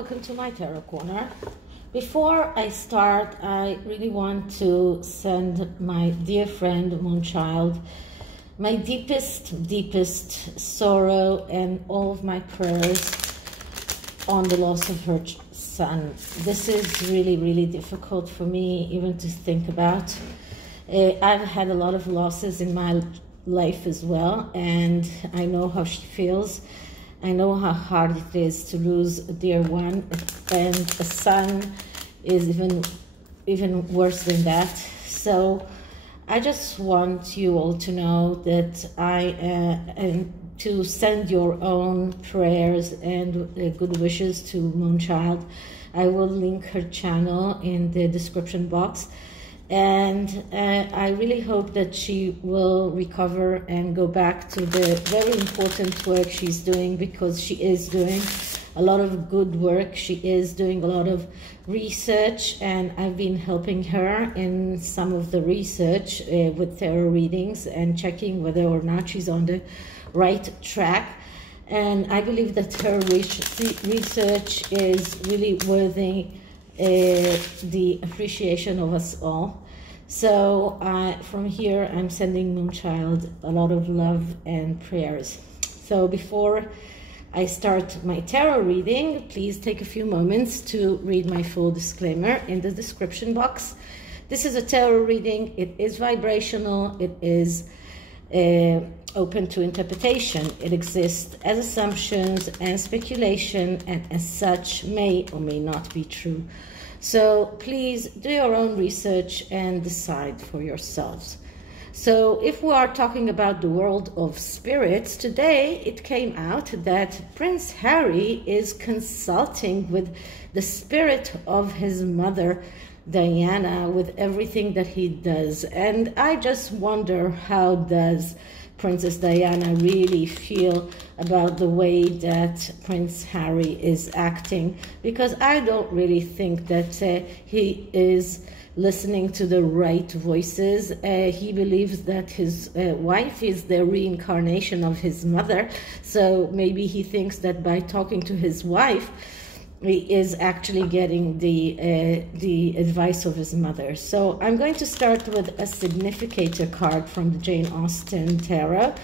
Welcome to my tarot corner. Before I start, I really want to send my dear friend Moonchild my deepest sorrow and all of my prayers on the loss of her son. This is really difficult for me even to think about. I've had a lot of losses in my life as well, and I know how she feels. I know how hard it is to lose a dear one, and a son is even worse than that. So I just want you all to know that and to send your own prayers and good wishes to Moonchild. I will link her channel in the description box. And I really hope that she will recover and go back to the very important work she's doing, because she is doing a lot of good work. She is doing a lot of research, and I've been helping her in some of the research with tarot readings and checking whether or not she's on the right track. And I believe that her research is really worthy the appreciation of us all. So from here, I'm sending Moonchild a lot of love and prayers. So before I start my tarot reading, please take a few moments to read my full disclaimer in the description box. This is a tarot reading. It is vibrational. It is open to interpretation. It exists as assumptions and speculation, and as such may or may not be true. So please do your own research and decide for yourselves. So if we are talking about the world of spirits, today it came out that Prince Harry is consulting with the spirit of his mother, Diana, with everything that he does. And I just wonder, how does Princess Diana really feel about the way that Prince Harry is acting? Because I don't really think that he is listening to the right voices. He believes that his wife is the reincarnation of his mother, so maybe he thinks that by talking to his wife, he is actually getting the advice of his mother. So I'm going to start with a significator card from the Jane Austen Tarot,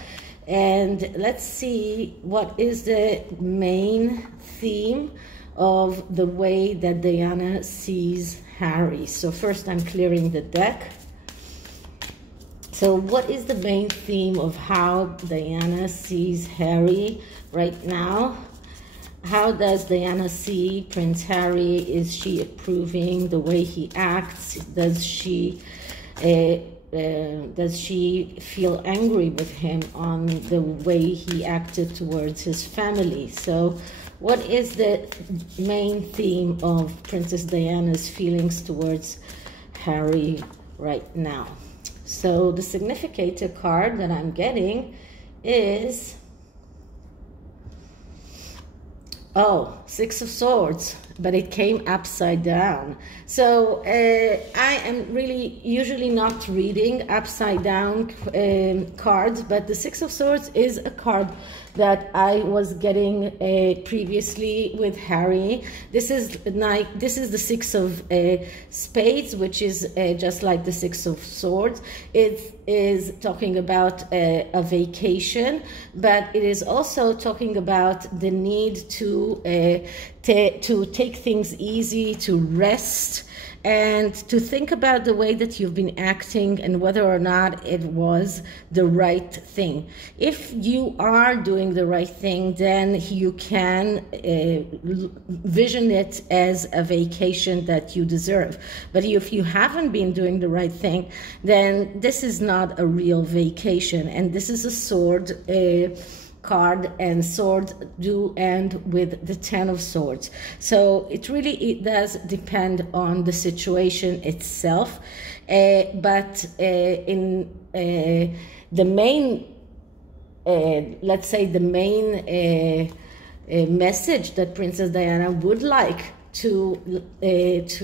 and let's see what is the main theme of the way that Diana sees Harry. So first I'm clearing the deck. So what is the main theme of how Diana sees Harry right now? How does Diana see Prince Harry? Is she approving the way he acts? Does she feel angry with him on the way he acted towards his family? So what is the main theme of Princess Diana's feelings towards Harry right now? So the significator card that I'm getting is Six of Swords, but it came upside down. So I am really usually not reading upside down cards, but the Six of Swords is a card that I was getting previously with Harry. This is the Six of Spades, which is just like the Six of Swords. It is talking about a vacation, but it is also talking about the need to take things easy, to rest, and to think about the way that you've been acting and whether or not it was the right thing. If you are doing the right thing, then you can vision it as a vacation that you deserve. But if you haven't been doing the right thing, then this is not a real vacation. And this is a sword card, and swords do end with the Ten of Swords. So it does depend on the situation itself, but in the main let's say the main message that Princess Diana would like to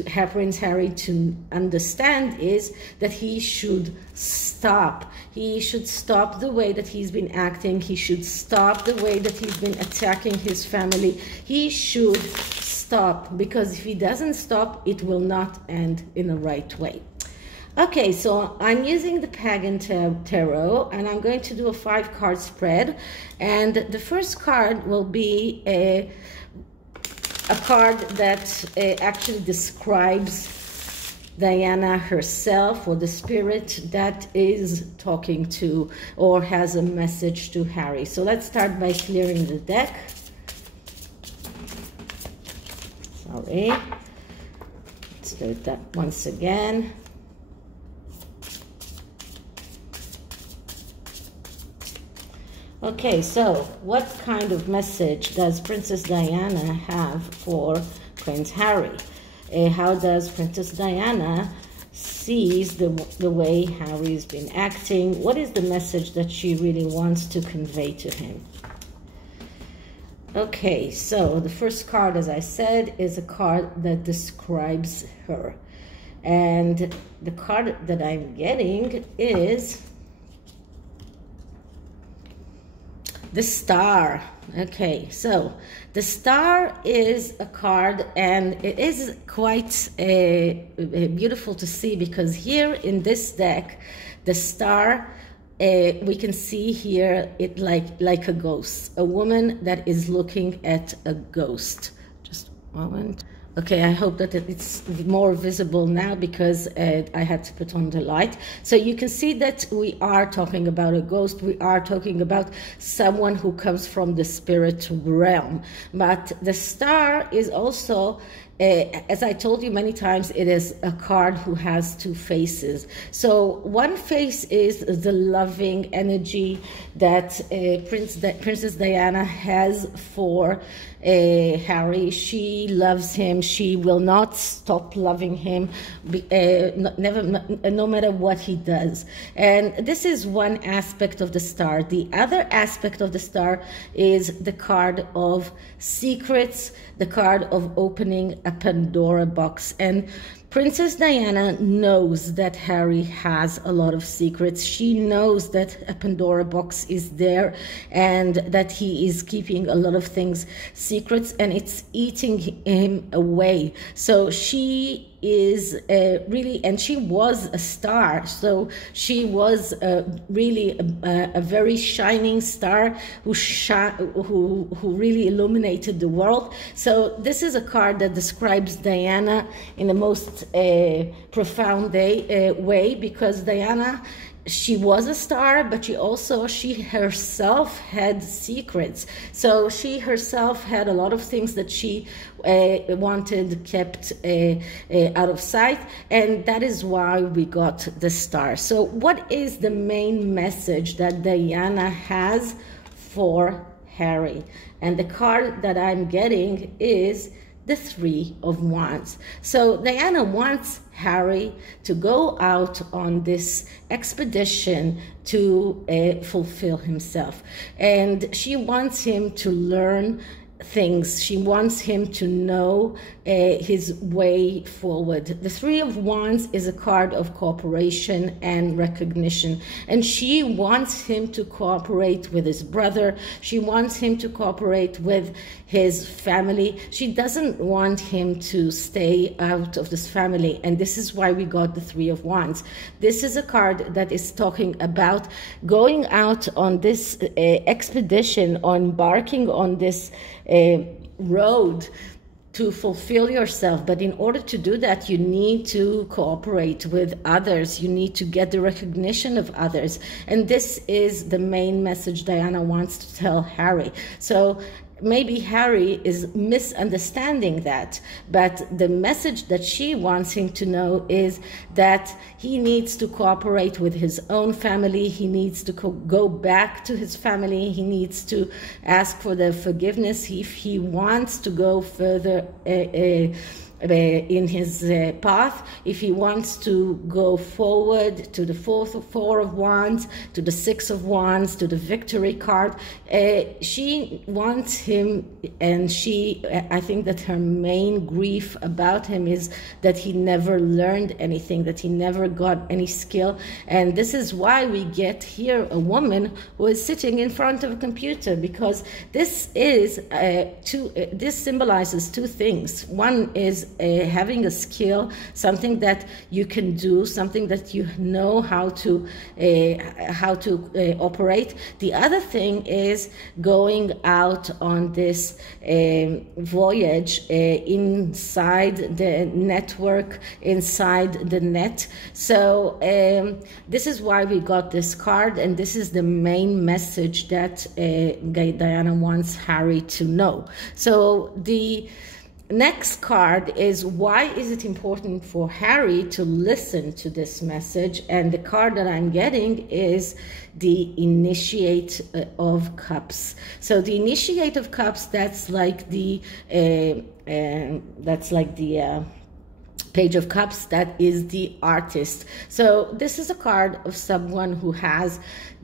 have Prince Harry to understand is that he should stop. He should stop the way that he's been acting. He should stop the way that he's been attacking his family. He should stop, because if he doesn't stop, it will not end in the right way. Okay, so I'm using the Pagan Tarot, and I'm going to do a 5-card spread. And the first card will be a card that actually describes Diana herself, or the spirit that is talking to or has a message to Harry. So let's start by clearing the deck. Sorry. Let's do that once again. Okay, so what kind of message does Princess Diana have for Prince Harry? How does Princess Diana sees the way Harry's been acting? What is the message that she really wants to convey to him? Okay, so the first card, as I said, is a card that describes her. And the card that I'm getting is the Star. Okay, so the Star is a card, and it is quite beautiful to see, because here in this deck, the Star, we can see here it like a ghost, a woman that is looking at a ghost. Just a moment. Okay, I hope that it's more visible now, because I had to put on the light. So you can see that we are talking about a ghost. We are talking about someone who comes from the spirit realm. But the Star is also, as I told you many times, it is a card who has 2 faces. So one face is the loving energy that Princess Diana has for Harry. She loves him. She will not stop loving him, no matter what he does. And this is one aspect of the Star. The other aspect of the Star is the card of secrets, the card of opening a Pandora box. And Princess Diana knows that Harry has a lot of secrets. She knows that a Pandora box is there, and that he is keeping a lot of things secrets, and it's eating him away. So she is really, and she was a star, so she was really a very shining star who really illuminated the world. So this is a card that describes Diana in the most profound way, because Diana, she was a star, but she herself had secrets. So she herself had a lot of things that she wanted kept out of sight, and that is why we got the Star. So what is the main message that Diana has for Harry? And the card that I'm getting is the 3 of Wands. So Diana wants Harry to go out on this expedition to fulfill himself. And she wants him to learn things. She wants him to know his way forward. The 3 of Wands is a card of cooperation and recognition, and she wants him to cooperate with his brother. She wants him to cooperate with his family. She doesn't want him to stay out of this family, and this is why we got the 3 of Wands. This is a card that is talking about going out on this expedition, or embarking on this road to fulfill yourself. But in order to do that, you need to cooperate with others. You need to get the recognition of others. And this is the main message Diana wants to tell Harry. So maybe Harry is misunderstanding that, but the message that she wants him to know is that he needs to cooperate with his own family. He needs to go back to his family. He needs to ask for their forgiveness if he wants to go further in his path, if he wants to go forward to the Four of Wands, to the Six of Wands, to the Victory card, she wants him, and I think that her main grief about him is that he never learned anything, that he never got any skill. And this is why we get here a woman who is sitting in front of a computer, because this is this symbolizes two things. One is having a skill, something that you can do, something that you know how to operate. The other thing is going out on this voyage inside the network, inside the net. So this is why we got this card, and this is the main message that Diana wants Harry to know. So the next card is, why is it important for Harry to listen to this message? And the card that I'm getting is the Initiate of Cups. So the Initiate of Cups, that's like the Page of Cups, that is the artist. So this is a card of someone who has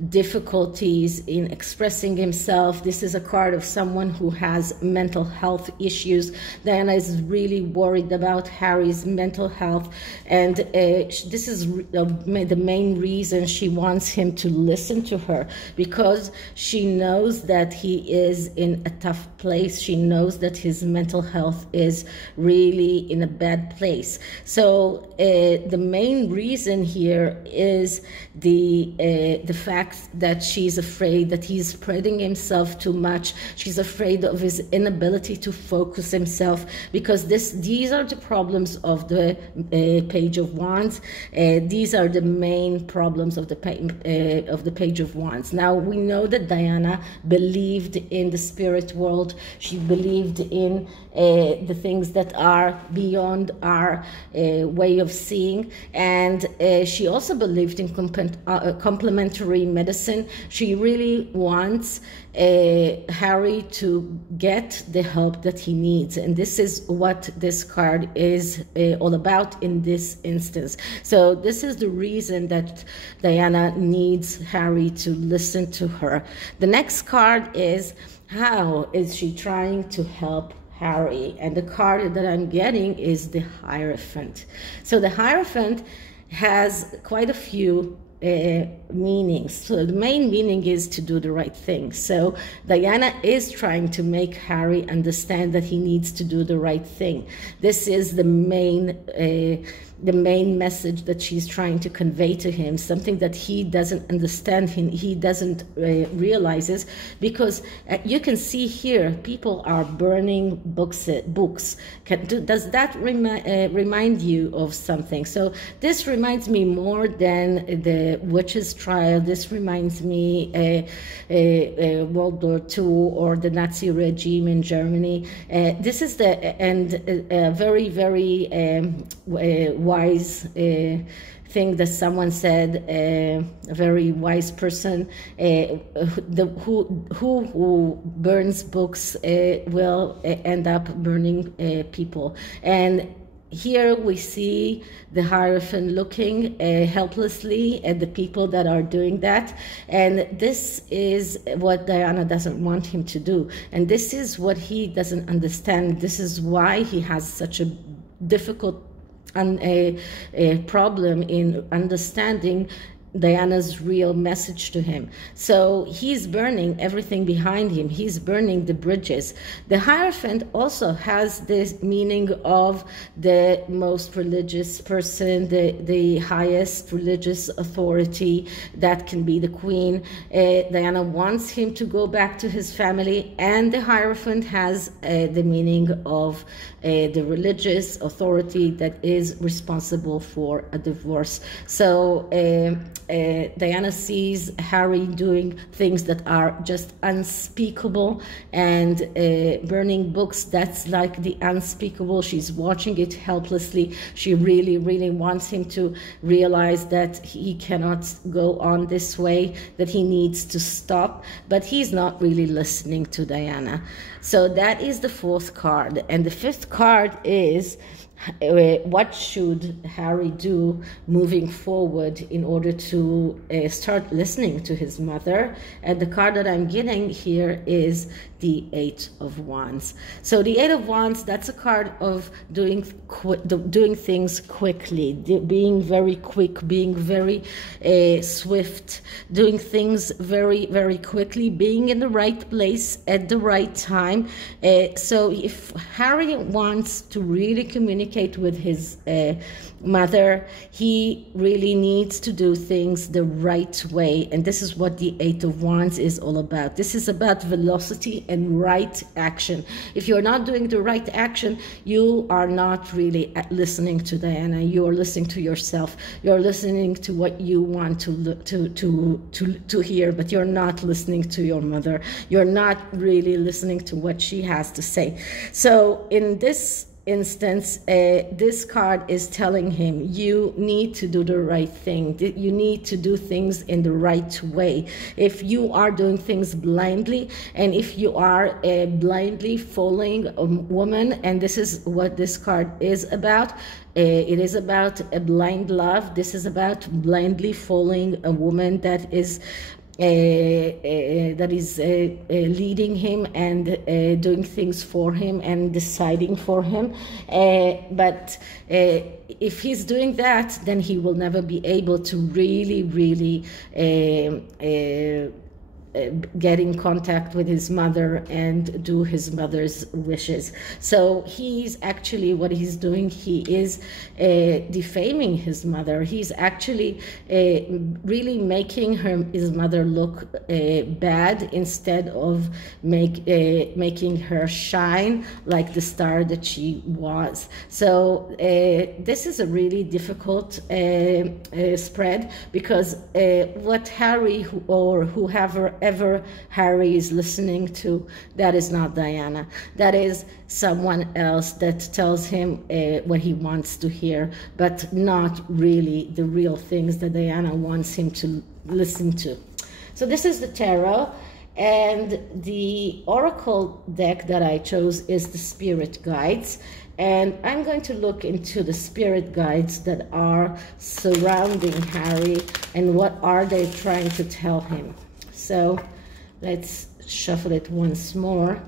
difficulties in expressing himself. This is a card of someone who has mental health issues. Diana is really worried about Harry's mental health, and this is the main reason she wants him to listen to her, because she knows that he is in a tough place. She knows that his mental health is really in a bad place. So the main reason here is the fact that she's afraid that he's spreading himself too much. She's afraid of his inability to focus himself, because these are the problems of the Page of Wands. These are the main problems of the Page of Wands. Now, we know that Diana believed in the spirit world. She believed in the things that are beyond our way of seeing, and she also believed in complementary medicine. She really wants Harry to get the help that he needs, and this is what this card is all about in this instance. So this is the reason that Diana needs Harry to listen to her. The next card is, how is she trying to help Harry? And the card that I'm getting is the Hierophant. So the Hierophant has quite a few meanings. So the main meaning is to do the right thing. So Diana is trying to make Harry understand that he needs to do the right thing. This is the main message that she's trying to convey to him, something that he doesn't understand, he doesn't realizes, because you can see here people are burning books. Does that remind you of something? So this reminds me more than the witch's trial. This reminds me World War II or the Nazi regime in Germany. This is a very, very wise thing that someone said, a very wise person, who burns books will end up burning people. And here we see the Hierophant looking helplessly at the people that are doing that. And this is what Diana doesn't want him to do. And this is what he doesn't understand. This is why he has such a difficult a problem in understanding Diana's real message to him. So he's burning everything behind him. He's burning the bridges. The Hierophant also has this meaning of the most religious person, the highest religious authority. That can be the queen. Diana wants him to go back to his family, and the Hierophant has the meaning of the religious authority that is responsible for a divorce. So Diana sees Harry doing things that are just unspeakable, and burning books, that's like the unspeakable. She's watching it helplessly. She really, really wants him to realize that he cannot go on this way, that he needs to stop, but he's not really listening to Diana. So that is the fourth card. And the fifth card is, what should Harry do moving forward in order to start listening to his mother? And the card that I'm getting here is the Eight of Wands. So the Eight of Wands, that's a card of doing things quickly, being very quick, being very swift, doing things very, very quickly, being in the right place at the right time. So if Harry wants to really communicate with his mother, he really needs to do things the right way. And this is what the Eight of Wands is all about. This is about velocity and right action. If you're not doing the right action, you are not really listening to Diana. You are listening to yourself. You're listening to what you want to hear, but you're not listening to your mother. You're not really listening to what she has to say. So in this instance, this card is telling him, you need to do the right thing. You need to do things in the right way. If you are doing things blindly, and if you are blindly following a woman, and this is what this card is about, it is about a blind love. This is about blindly following a woman that is leading him and doing things for him and deciding for him. But if he's doing that, then he will never be able to really, really get in contact with his mother and do his mother's wishes. So he's actually, what he's doing, he is defaming his mother. He's actually really making his mother look bad, instead of making her shine like the star that she was. So this is a really difficult spread, because what Harry or whoever Harry is listening to, that is not Diana. That is someone else that tells him what he wants to hear, but not really the real things that Diana wants him to listen to. So this is the tarot, and the oracle deck that I chose is the spirit guides. And I'm going to look into the spirit guides that are surrounding Harry and what are they trying to tell him. So let's shuffle it once more.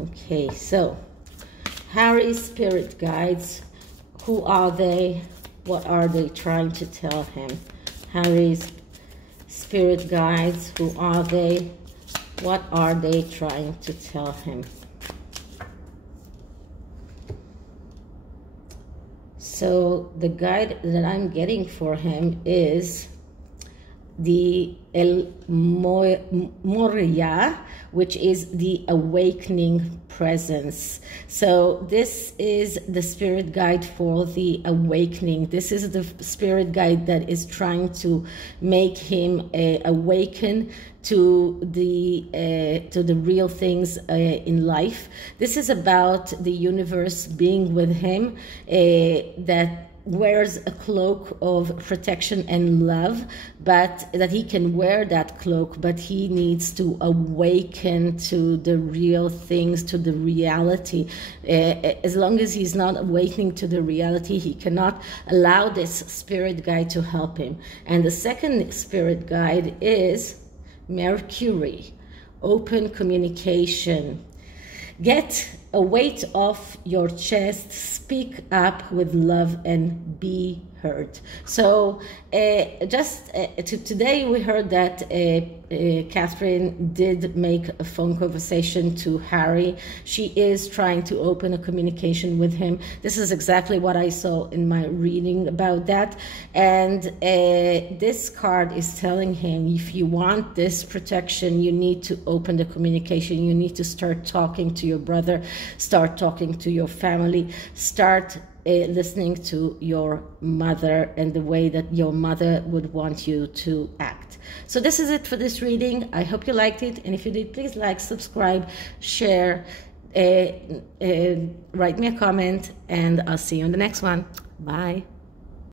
Okay, so Harry's spirit guides, who are they? What are they trying to tell him? Harry's spirit guides, who are they? What are they trying to tell him? So the guide that I'm getting for him is the El Moria, which is the awakening presence. So this is the spirit guide for the awakening. This is the spirit guide that is trying to make him awaken to the real things in life. This is about the universe being with him, that wears a cloak of protection and love, but that he can wear that cloak, but he needs to awaken to the real things, to the reality. As long as he's not awakening to the reality, he cannot allow this spirit guide to help him. And the second spirit guide is Mercury, open communication. Get a weight off your chest, speak up with love, and be heard. So today we heard that Catherine did make a phone conversation to Harry. She is trying to open a communication with him. This is exactly what I saw in my reading about that. And this card is telling him, if you want this protection, you need to open the communication. You need to start talking to your brother. Start talking to your family. Start listening to your mother and the way that your mother would want you to act. So this is it for this reading. I hope you liked it. And if you did, please like, subscribe, share, write me a comment, and I'll see you in the next one. Bye.